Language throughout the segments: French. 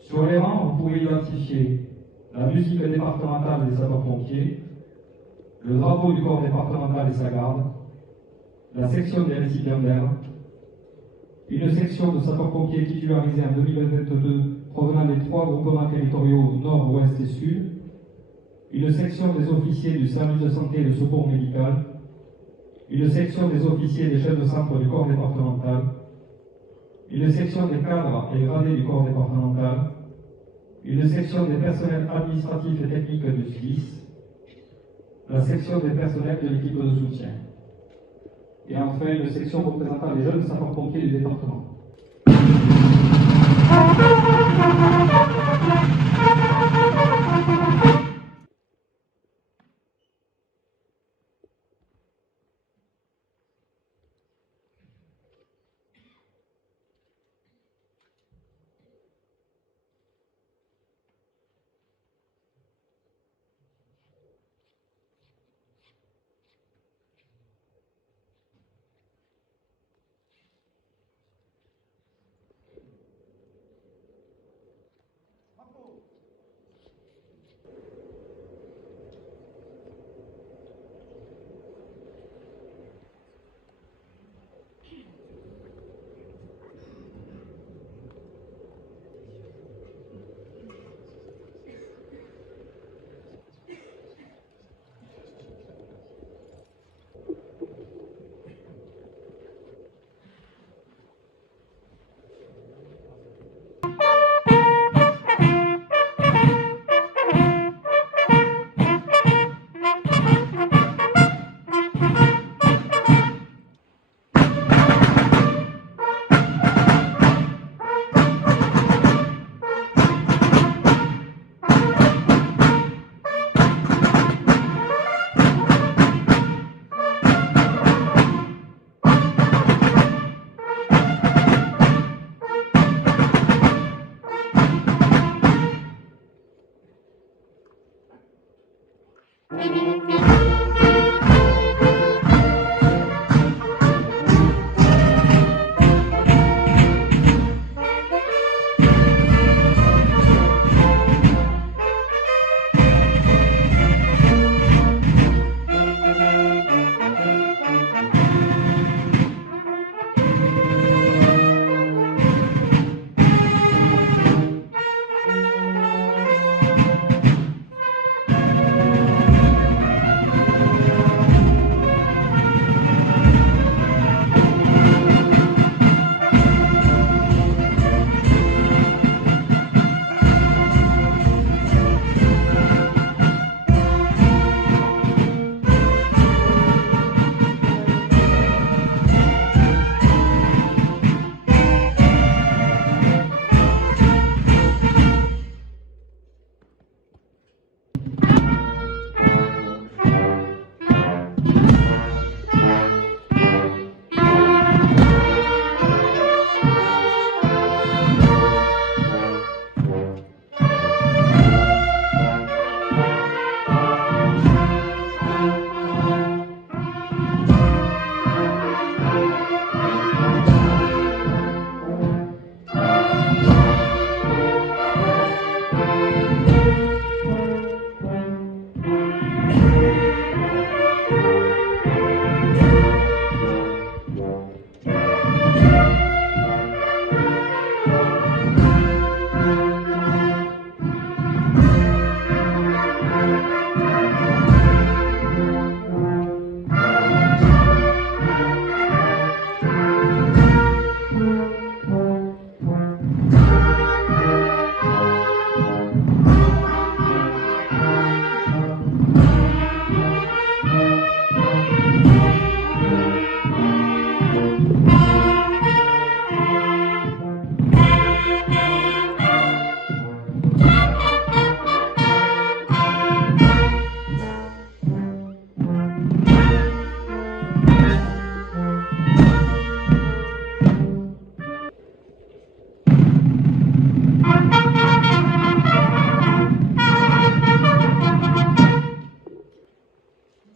Sur les rangs, vous pouvez identifier la musique départementale des sapeurs-pompiers, le drapeau du corps départemental et sa garde, la section des récipiendaires, une section de sapeurs-pompiers titularisés en 2022 provenant des 3 groupements territoriaux nord, ouest et sud, une section des officiers du service de santé et de secours médical, une section des officiers des chefs de centre du corps départemental, une section des cadres et gradés du corps départemental, une section des personnels administratifs et techniques du SDIS, la section des personnels de l'équipe de soutien, et enfin une section représentant les jeunes sapeurs-pompiers du département.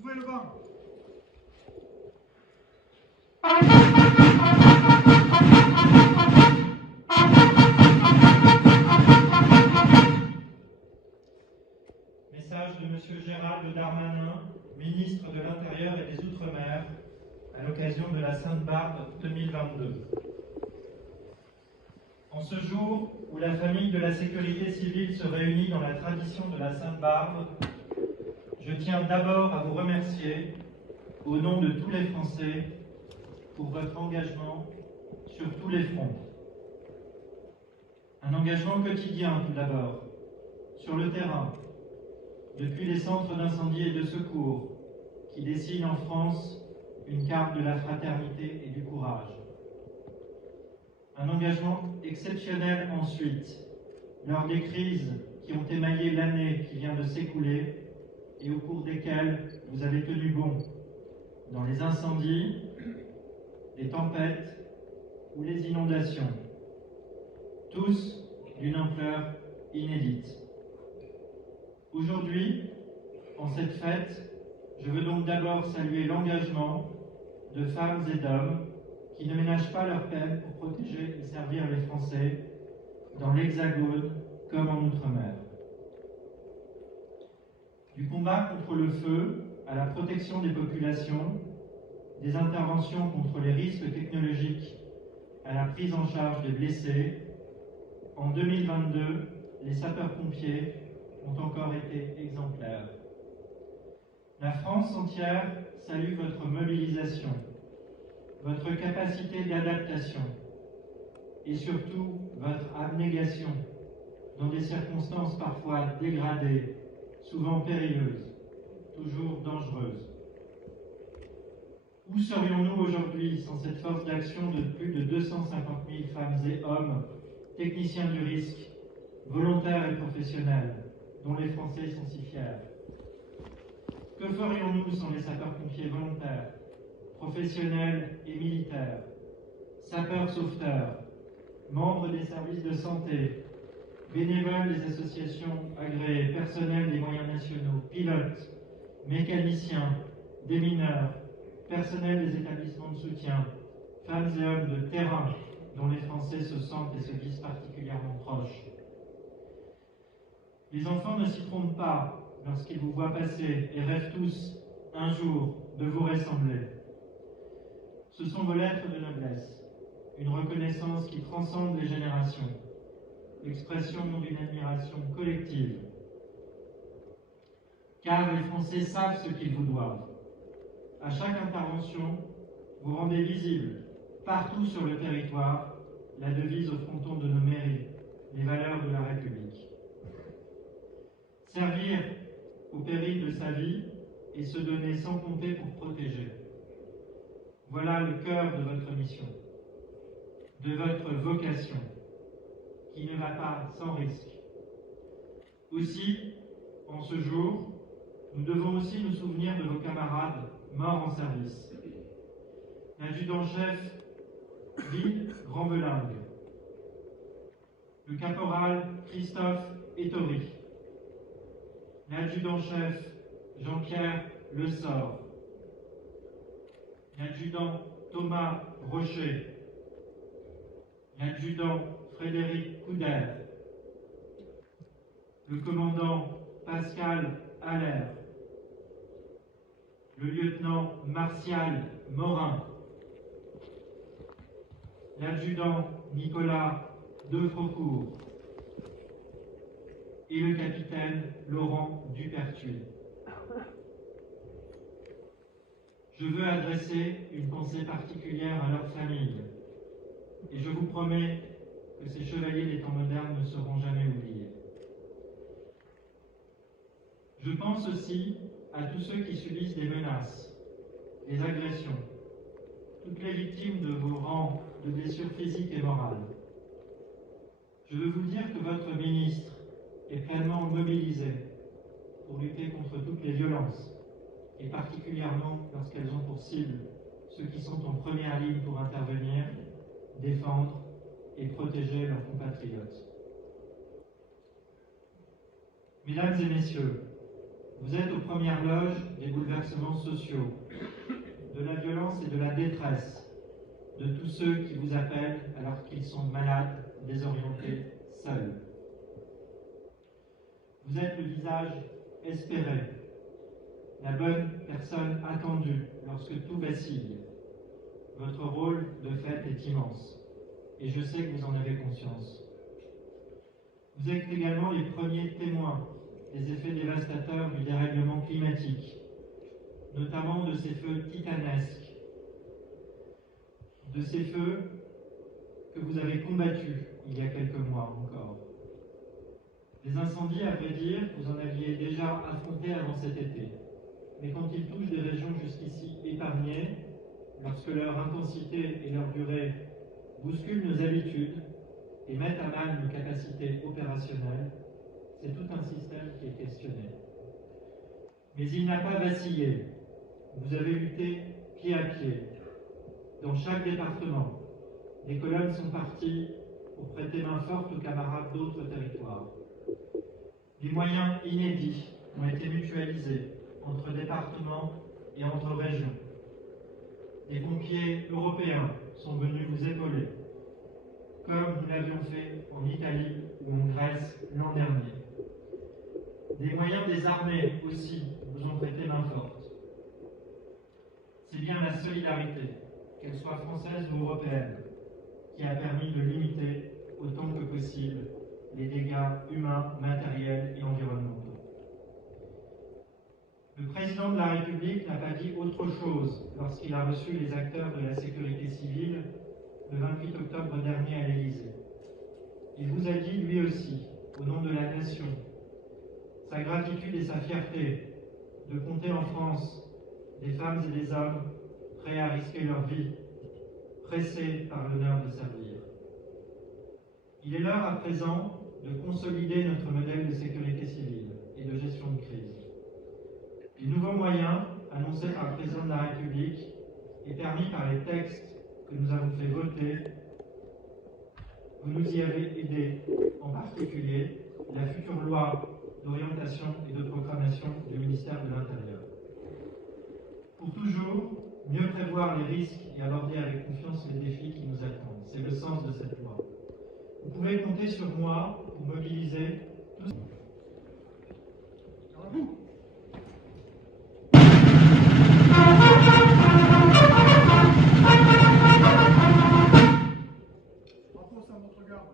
Ouvrez le banc. à l'occasion de la Sainte-Barbe 2022. En ce jour où la famille de la sécurité civile se réunit dans la tradition de la Sainte-Barbe, je tiens d'abord à vous remercier, au nom de tous les Français, pour votre engagement sur tous les fronts. Un engagement quotidien tout d'abord, sur le terrain, depuis les centres d'incendie et de secours, qui dessinent en France une carte de la fraternité et du courage. Un engagement exceptionnel ensuite, lors des crises qui ont émaillé l'année qui vient de s'écouler et au cours desquelles vous avez tenu bon, dans les incendies, les tempêtes ou les inondations, tous d'une ampleur inédite. Aujourd'hui, en cette fête, je veux donc d'abord saluer l'engagement de femmes et d'hommes qui ne ménagent pas leur peine pour protéger et servir les Français dans l'Hexagone comme en Outre-mer. Du combat contre le feu à la protection des populations, des interventions contre les risques technologiques à la prise en charge des blessés, en 2022, les sapeurs-pompiers ont encore été exemplaires. La France entière salue votre mobilisation, votre capacité d'adaptation et surtout votre abnégation dans des circonstances parfois dégradées, souvent périlleuses, toujours dangereuses. Où serions-nous aujourd'hui sans cette force d'action de plus de 250 000 femmes et hommes, techniciens du risque, volontaires et professionnels, dont les Français sont si fiers? Que ferions-nous sans les sapeurs-pompiers volontaires, professionnels et militaires, sapeurs-sauveteurs, membres des services de santé, bénévoles des associations agréées, personnels des moyens nationaux, pilotes, mécaniciens, démineurs, personnel des établissements de soutien, femmes et hommes de terrain dont les Français se sentent et se disent particulièrement proches? Les enfants ne s'y trompent pas lorsqu'ils vous voient passer et rêvent tous, un jour, de vous ressembler. Ce sont vos lettres de noblesse, une reconnaissance qui transcende les générations, l'expression d'une admiration collective. Car les Français savent ce qu'ils vous doivent. À chaque intervention, vous rendez visible, partout sur le territoire, la devise au fronton de nos mairies, les valeurs de la République. Servir au péril de sa vie et se donner sans compter pour protéger. Voilà le cœur de votre mission, de votre vocation, qui ne va pas sans risque. Aussi, en ce jour, nous devons aussi nous souvenir de vos camarades morts en service. L'adjudant-chef Ville Grandvelingue, le caporal Christophe Ettori, l'adjudant-chef Jean-Pierre Le Sort, l'adjudant Thomas Rocher, l'adjudant Frédéric Couder, le commandant Pascal Haller, le lieutenant Martial Morin, l'adjudant Nicolas Defrocourt et le capitaine Laurent Dupertuis. Je veux adresser une pensée particulière à leur famille et je vous promets que ces chevaliers des temps modernes ne seront jamais oubliés. Je pense aussi à tous ceux qui subissent des menaces, des agressions, toutes les victimes de vos rangs de blessures physiques et morales. Je veux vous dire que votre ministre est pleinement mobilisé pour lutter contre toutes les violences, et particulièrement lorsqu'elles ont pour cible ceux qui sont en première ligne pour intervenir, défendre et protéger leurs compatriotes. Mesdames et messieurs, vous êtes aux premières loges des bouleversements sociaux, de la violence et de la détresse, de tous ceux qui vous appellent alors qu'ils sont malades, désorientés, seuls. Vous êtes le visage espéré, la bonne personne attendue lorsque tout vacille, Votre rôle de fait est immense, et je sais que vous en avez conscience. Vous êtes également les premiers témoins des effets dévastateurs du dérèglement climatique, notamment de ces feux titanesques, de ces feux que vous avez combattus il y a quelques mois encore. Des incendies, à vrai dire, vous en aviez déjà affronté avant cet été. Mais quand ils touchent des régions jusqu'ici épargnées, lorsque leur intensité et leur durée bousculent nos habitudes et mettent à mal nos capacités opérationnelles, c'est tout un système qui est questionné. Mais il n'a pas vacillé. Vous avez lutté pied à pied. Dans chaque département, des colonnes sont parties pour prêter main forte aux camarades d'autres territoires. Des moyens inédits ont été mutualisés entre départements et entre régions. Des pompiers européens sont venus vous épauler, comme nous l'avions fait en Italie ou en Grèce l'an dernier. Des moyens des armées aussi vous ont prêté main forte. C'est bien la solidarité, qu'elle soit française ou européenne, qui a permis de limiter autant que possible les dégâts humains, matériels et environnementaux. Le président de la République n'a pas dit autre chose lorsqu'il a reçu les acteurs de la sécurité civile le 28 octobre dernier à l'Élysée. Il vous a dit, lui aussi, au nom de la nation, sa gratitude et sa fierté de compter en France des femmes et des hommes prêts à risquer leur vie, pressés par l'honneur de servir. Il est l'heure à présent de consolider notre modèle de sécurité civile et de gestion de crise. Les nouveaux moyens annoncés par le président de la République et permis par les textes que nous avons fait voter, vous nous y avez aidés, en particulier la future loi d'orientation et de programmation du ministère de l'Intérieur. Pour toujours mieux prévoir les risques et aborder avec confiance les défis qui nous attendent. C'est le sens de cette loi. Vous pouvez compter sur moi pour mobiliser tous. Rapport à votre garde.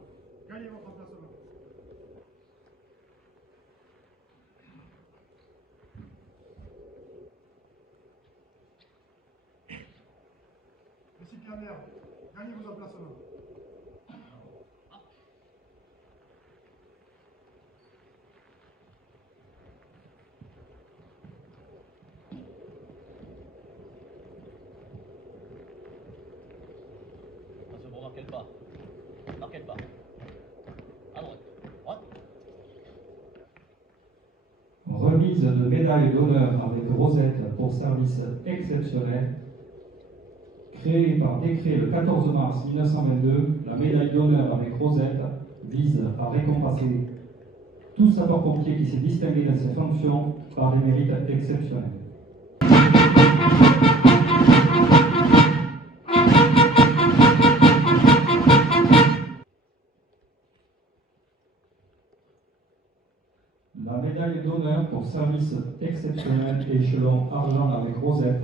Gagnez votre emplacement. Récipiendaires, gagnez vos emplacements. C'est bon, marquez le pas. Marquez le pas. À droite. Droite. Remise de médaille d'honneur avec rosette pour service exceptionnel. Créée par décret le 14 mars 1922, la médaille d'honneur avec rosette vise à récompenser tout sapeur-pompier qui s'est distingué dans ses fonctions par des mérites exceptionnels. La médaille d'honneur pour service exceptionnel échelon argent avec rosette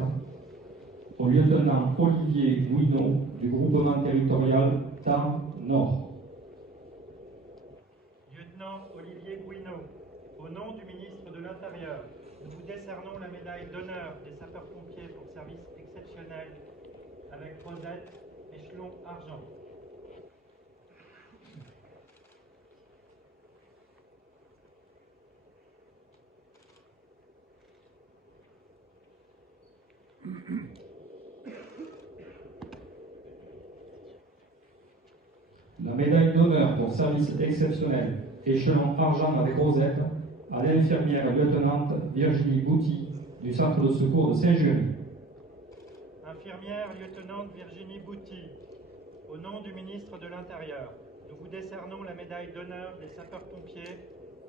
au lieutenant Olivier Gouinot du groupement territorial TAM Nord. Lieutenant Olivier Gouinot, au nom du ministre de l'Intérieur, nous vous décernons la médaille d'honneur des sapeurs-pompiers pour service exceptionnel avec rosette échelon argent. La médaille d'honneur pour service exceptionnel, échelon argent avec rosette, à l'infirmière lieutenante Virginie Bouty du centre de secours de Saint-Jury. Infirmière lieutenante Virginie Bouty, au nom du ministre de l'Intérieur, nous vous décernons la médaille d'honneur des sapeurs-pompiers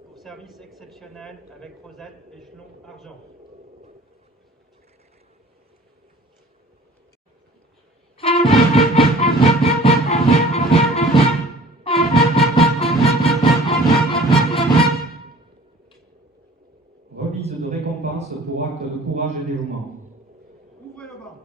pour service exceptionnel avec rosette échelon argent. Remise de récompense pour acte de courage et dévouement. Ouvrez le banc.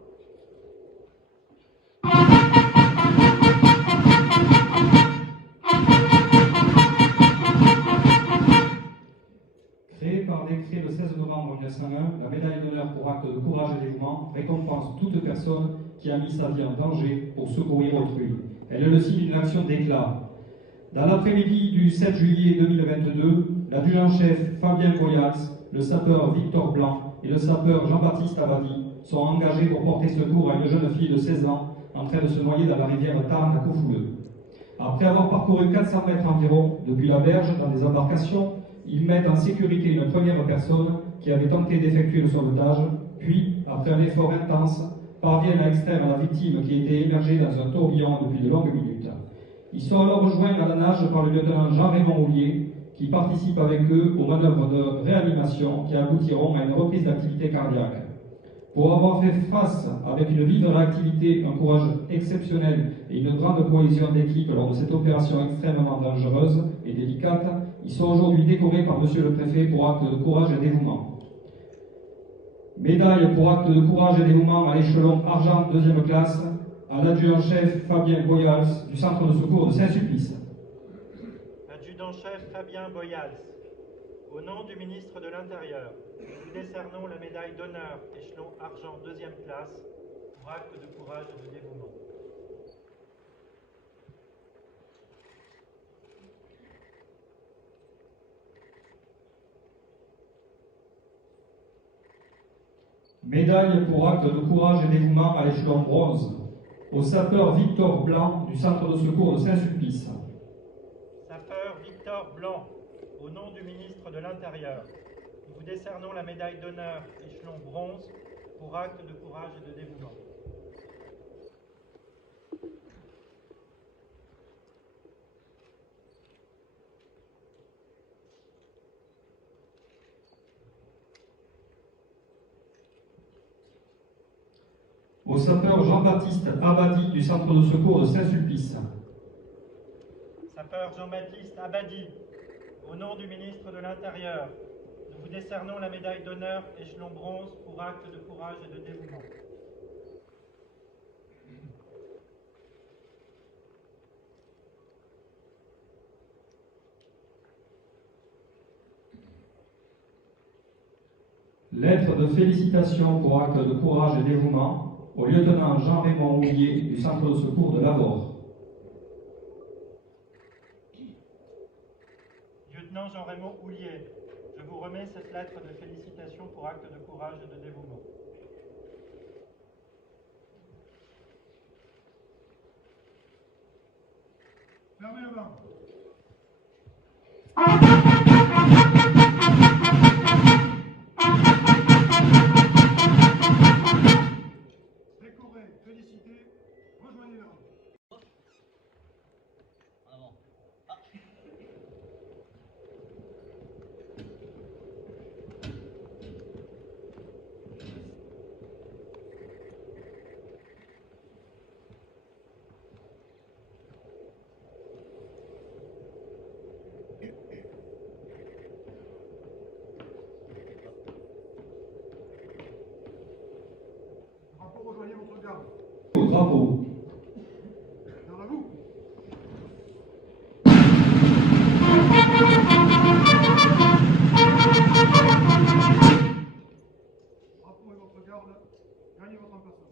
1901, la médaille d'honneur pour acte de courage et dévouement récompense toute personne qui a mis sa vie en danger pour secourir autrui. Elle est le signe d'une action d'éclat. Dans l'après-midi du 7 juillet 2022, l'adjudant-chef Fabien Boyals, le sapeur Victor Blanc et le sapeur Jean-Baptiste Abadi sont engagés pour porter secours à une jeune fille de 16 ans en train de se noyer dans la rivière Tarn à Kofouleux. Après avoir parcouru 400 mètres environ depuis la berge dans des embarcations, ils mettent en sécurité une première personne qui avait tenté d'effectuer le sauvetage, puis, après un effort intense, parviennent à extraire la victime qui était émergée dans un tourbillon depuis de longues minutes. Ils sont alors rejoints à la nage par le lieutenant Jean-Raymond Houlier, qui participe avec eux aux manœuvres de réanimation qui aboutiront à une reprise d'activité cardiaque. Pour avoir fait face avec une vive réactivité, un courage exceptionnel et une grande cohésion d'équipe lors de cette opération extrêmement dangereuse et délicate, ils sont aujourd'hui décorés par Monsieur le Préfet pour acte de courage et dévouement. Médaille pour acte de courage et dévouement à l'échelon argent 2e classe à l'adjudant-chef Fabien Boyals du centre de secours de Saint-Sulpice. Adjudant-chef Fabien Boyals, au nom du ministre de l'Intérieur, nous décernons la médaille d'honneur échelon argent 2e classe pour acte de courage et de dévouement. Médaille pour acte de courage et dévouement à l'échelon bronze au sapeur Victor Blanc du centre de secours de Saint-Sulpice. Sapeur Victor Blanc, au nom du ministre de l'Intérieur, nous vous décernons la médaille d'honneur échelon bronze pour acte de courage et de dévouement. Au sapeur Jean-Baptiste Abadi du centre de secours de Saint-Sulpice. Sapeur Jean-Baptiste Abadi, au nom du ministre de l'Intérieur, nous vous décernons la médaille d'honneur échelon bronze pour acte de courage et de dévouement. Lettre de félicitations pour acte de courage et dévouement au lieutenant Jean-Raymond Houlier du centre de secours de Lavore. Lieutenant Jean-Raymond Houlier, je vous remets cette lettre de félicitations pour acte de courage et de dévouement. Fermez le banc. Décoré, félicité, rejoignez le rang. En avant. Ah. Rapport, rejoignez votre garde. Au drapeau. Garde à vous. Rapport et votre garde, gagnez votre emplacement.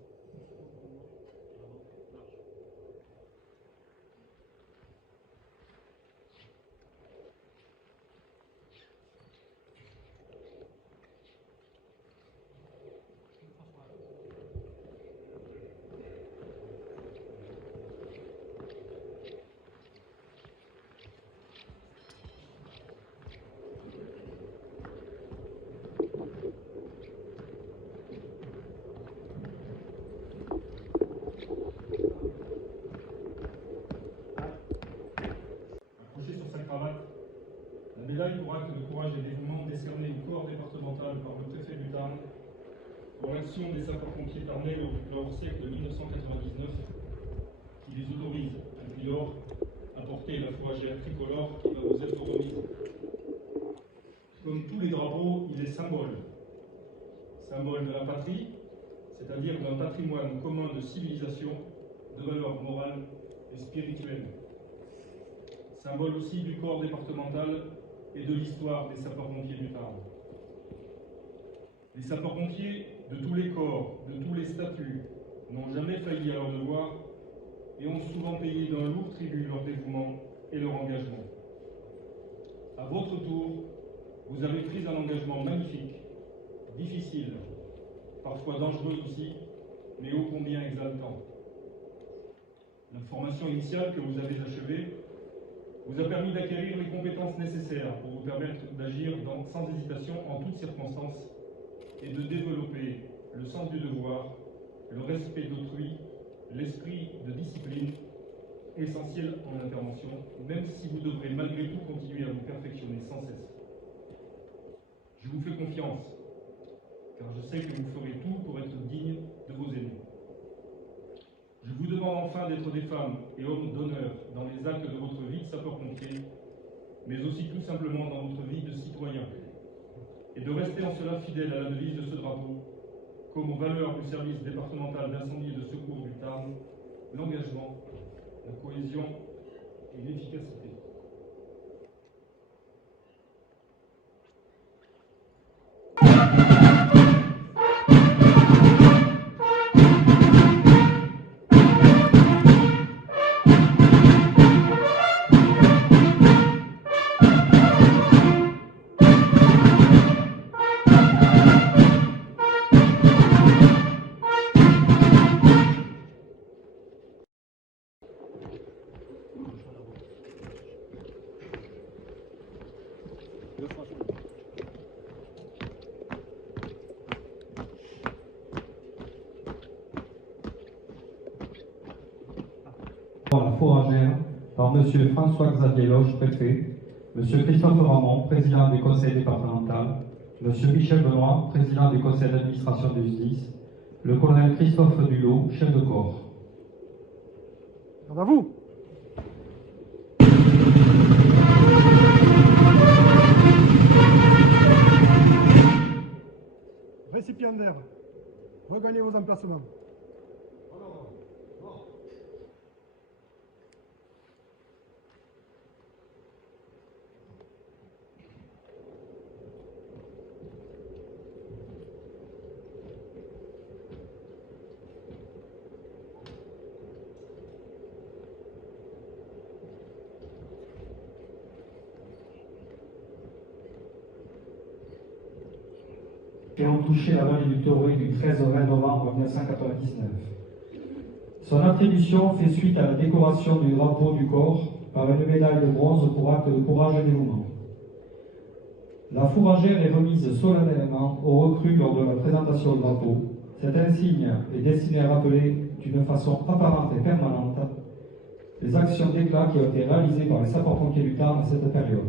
Accroché sur sa cravate, la médaille pour acte de courage et dévouement décernée au corps départemental par le préfet du Tarn pour l'action des sapeurs-pompiers tarnais lors siècle de 1999 qui les autorise, depuis lors, à porter la fourragère tricolore qui va vous être remise. Comme tous les drapeaux, il est symbole. Symbole de la patrie, c'est-à-dire d'un patrimoine commun de civilisation, de valeurs morales et spirituelles. Symbole aussi du corps départemental et de l'histoire des sapeurs-pompiers du Tarn. Les sapeurs-pompiers de tous les corps, de tous les statuts, n'ont jamais failli à leur devoir et ont souvent payé d'un lourd tribut leur dévouement et leur engagement. À votre tour, vous avez pris un engagement magnifique, difficile, parfois dangereux aussi, mais ô combien exaltant. La formation initiale que vous avez achevée vous a permis d'acquérir les compétences nécessaires pour vous permettre d'agir sans hésitation en toutes circonstances et de développer le sens du devoir, le respect d'autrui, l'esprit de discipline, essentiel en intervention, même si vous devrez malgré tout continuer à vous perfectionner sans cesse. Je vous fais confiance, car je sais que vous ferez tout pour être digne de vos aînés. Je vous demande enfin d'être des femmes et hommes d'honneur dans les actes de votre vie de sapeur-pompier, mais aussi tout simplement dans votre vie de citoyen, et de rester en cela fidèle à la devise de ce drapeau, comme aux valeurs du service départemental d'incendie et de secours du Tarn, l'engagement, la cohésion et l'efficacité. La fourragère par M. François-Xavier Loge, préfet, M. Christophe Ramon, président du conseil départemental, M. Michel Benoît, président du conseil d'administration du SDIS, le colonel Christophe Dulot, chef de corps. Garde à vous. Récipiendaire, regagnez vos emplacements. Qui ont touché la vallée du Taureau du 13 au 20 novembre 1999. Son attribution fait suite à la décoration du drapeau du corps par une médaille de bronze pour acte de courage et dévouement. La fourragère est remise solennellement aux recrues lors de la présentation du drapeau. Cet insigne est destiné à rappeler d'une façon apparente et permanente les actions d'éclat qui ont été réalisées par les sapeurs-pompiers du Tarn à cette période.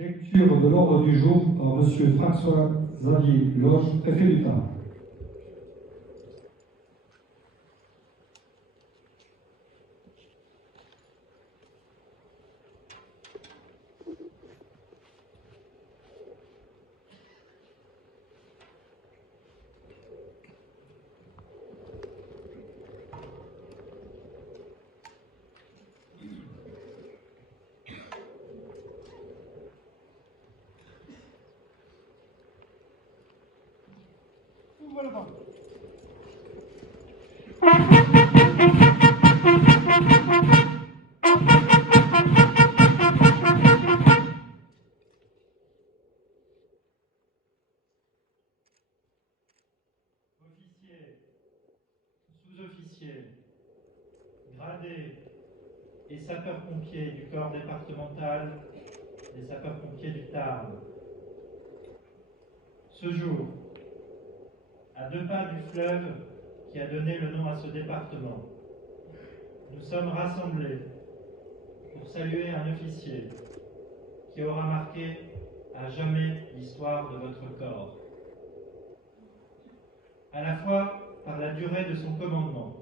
Lecture de l'ordre du jour par M. François-Xavier Loge, préfet du Tarn. Ouvrez le banc. Officiers, sous-officiers, gradés et sapeurs-pompiers du corps départemental des sapeurs-pompiers du Tarn. Ce jour, à 2 pas du fleuve qui a donné le nom à ce département, nous sommes rassemblés pour saluer un officier qui aura marqué à jamais l'histoire de votre corps. À la fois par la durée de son commandement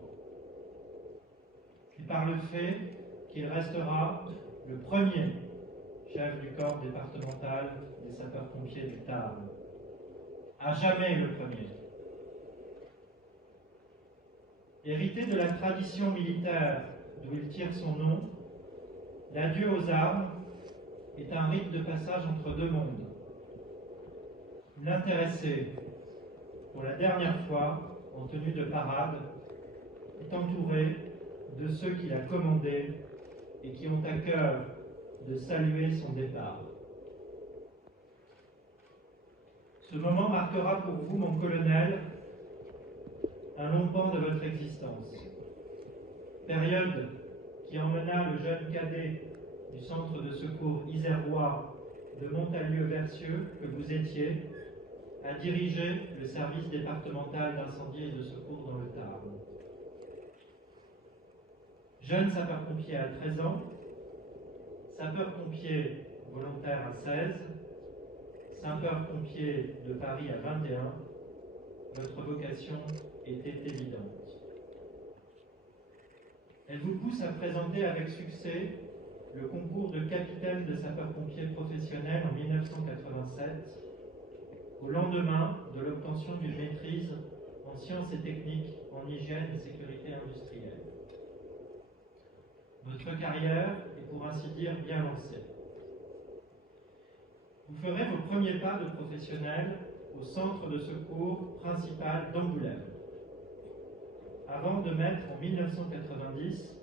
et par le fait qu'il restera le premier chef du corps départemental des sapeurs-pompiers du Tarn. À jamais le premier. Hérité de la tradition militaire d'où il tire son nom, l'adieu aux armes est un rite de passage entre deux mondes. L'intéressé, pour la dernière fois, en tenue de parade, est entouré de ceux qu'il a commandés et qui ont à cœur de saluer son départ. Ce moment marquera pour vous, mon colonel, un long pan de votre existence. Période qui emmena le jeune cadet du centre de secours isérois de Montalieu-Versieux, que vous étiez, à diriger le service départemental d'incendie et de secours dans le Tarn. Jeune sapeur-pompier à 13 ans, sapeur-pompier volontaire à 16, sapeur-pompier de Paris à 21, votre vocation était évidente. Elle vous pousse à présenter avec succès le concours de capitaine de sapeurs-pompiers professionnels en 1987, au lendemain de l'obtention d'une maîtrise en sciences et techniques en hygiène et sécurité industrielle. Votre carrière est pour ainsi dire bien lancée. Vous ferez vos premiers pas de professionnel au centre de secours principal d'Angoulême, avant de mettre en 1990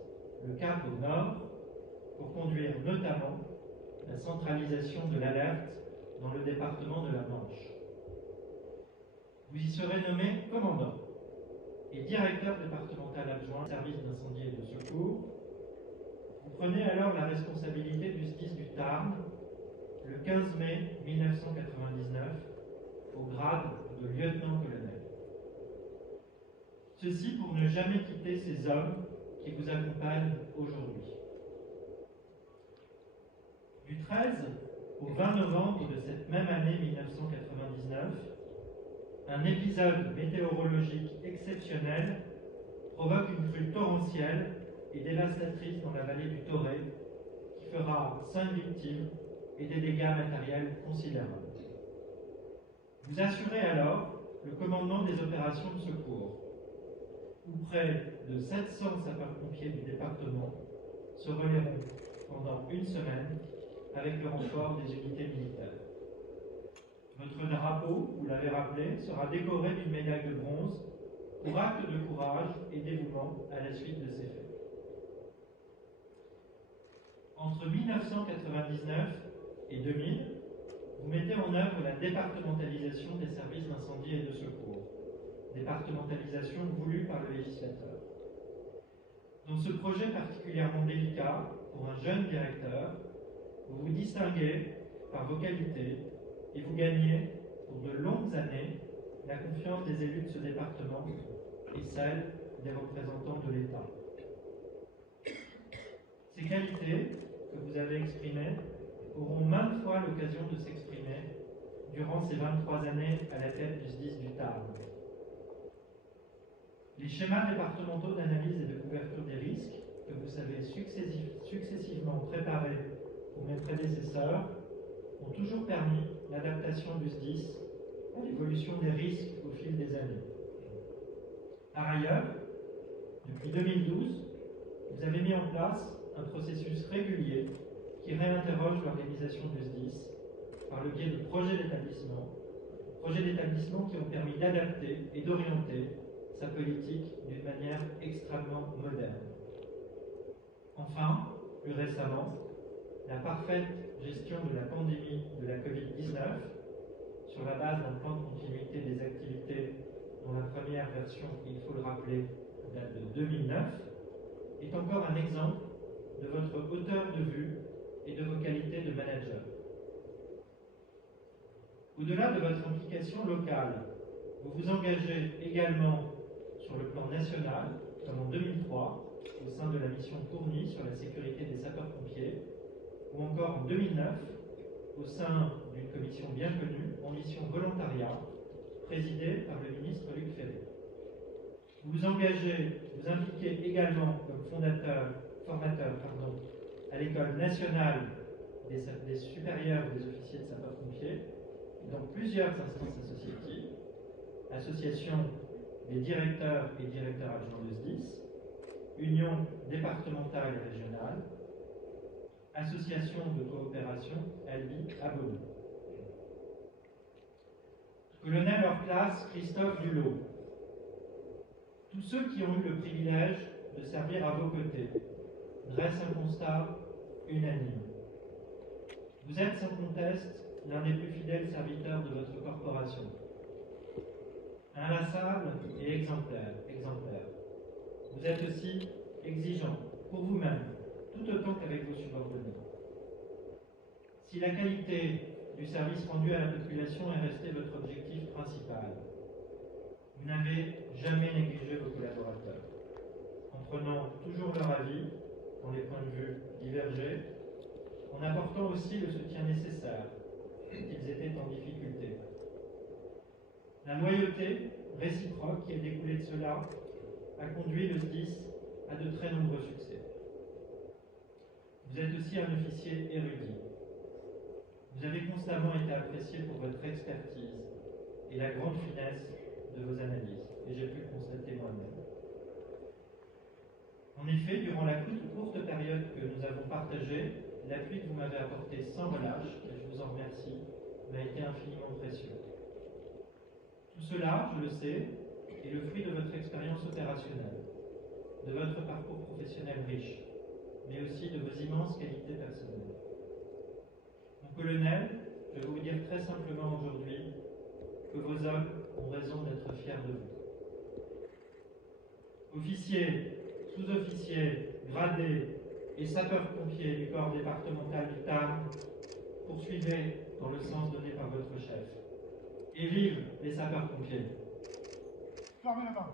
le cap au nord pour conduire notamment la centralisation de l'alerte dans le département de la Manche. Vous y serez nommé commandant et directeur départemental adjoint du service d'incendie et de secours. Vous prenez alors la responsabilité du SDIS du Tarn le 15 mai 1999 au grade de lieutenant-colonel. Ceci pour ne jamais quitter ces hommes qui vous accompagnent aujourd'hui. Du 13 au 20 novembre de cette même année 1999, un épisode météorologique exceptionnel provoque une crue torrentielle et dévastatrice dans la vallée du Torrey qui fera 5 victimes et des dégâts matériels considérables. Vous assurez alors le commandement des opérations de secours, où près de 700 sapeurs-pompiers du département se relayeront pendant une semaine avec le renfort des unités militaires. Votre drapeau, vous l'avez rappelé, sera décoré d'une médaille de bronze pour acte de courage et dévouement à la suite de ces faits. Entre 1999 et 2000, vous mettez en œuvre la départementalisation des services d'incendie et de secours, départementalisation voulue par le législateur. Dans ce projet particulièrement délicat pour un jeune directeur, vous vous distinguez par vos qualités et vous gagnez pour de longues années la confiance des élus de ce département et celle des représentants de l'État. Ces qualités que vous avez exprimées auront maintes fois l'occasion de s'exprimer durant ces 23 années à la tête du SDIS du Tarn. Les schémas départementaux d'analyse et de couverture des risques que vous avez successivement préparés pour mes prédécesseurs ont toujours permis l'adaptation du SDIS à l'évolution des risques au fil des années. Par ailleurs, depuis 2012, vous avez mis en place un processus régulier qui réinterroge l'organisation du SDIS par le biais de projets d'établissement qui ont permis d'adapter et d'orienter sa politique d'une manière extrêmement moderne. Enfin, plus récemment, la parfaite gestion de la pandémie de la Covid-19, sur la base d'un plan de continuité des activités dont la première version, il faut le rappeler, date de 2009, est encore un exemple de votre hauteur de vue et de vos qualités de manager. Au-delà de votre implication locale, vous vous engagez également sur le plan national, comme en 2003, au sein de la mission Tourny sur la sécurité des sapeurs-pompiers, ou encore en 2009, au sein d'une commission bien connue, en mission volontariat, présidée par le ministre Luc Ferry. Vous vous impliquez également comme formateur à l'École nationale des supérieurs des officiers de sapeurs-pompiers, dans plusieurs instances associatives, association des directeurs et directeurs adjoints de SDIS, union départementale et régionale, association de coopération ALBI à Beaune. Colonel hors classe Christophe Dulot, tous ceux qui ont eu le privilège de servir à vos côtés dressent un constat unanime. Vous êtes sans conteste l'un des plus fidèles serviteurs de votre corporation. Inlassable et exemplaire. Vous êtes aussi exigeant pour vous-même, tout autant qu'avec vos subordonnés. Si la qualité du service rendu à la population est resté votre objectif principal, vous n'avez jamais négligé vos collaborateurs, en prenant toujours leur avis quand les points de vue divergeaient, en apportant aussi le soutien nécessaire qu'ils étaient en difficulté. La loyauté réciproque qui a découlé de cela a conduit le SDIS à de très nombreux succès. Vous êtes aussi un officier érudit. Vous avez constamment été apprécié pour votre expertise et la grande finesse de vos analyses, et j'ai pu le constater moi-même. En effet, durant la courte période que nous avons partagée, l'appui que vous m'avez apporté sans relâche, et je vous en remercie, m'a été infiniment précieux. Tout cela, je le sais, est le fruit de votre expérience opérationnelle, de votre parcours professionnel riche, mais aussi de vos immenses qualités personnelles. Mon colonel, je vais vous dire très simplement aujourd'hui que vos hommes ont raison d'être fiers de vous. Officiers, sous-officiers, gradés et sapeurs-pompiers du corps départemental du Tarn, poursuivez dans le sens donné par votre chef. Et vive les sapeurs-pompiers! Fermez la main.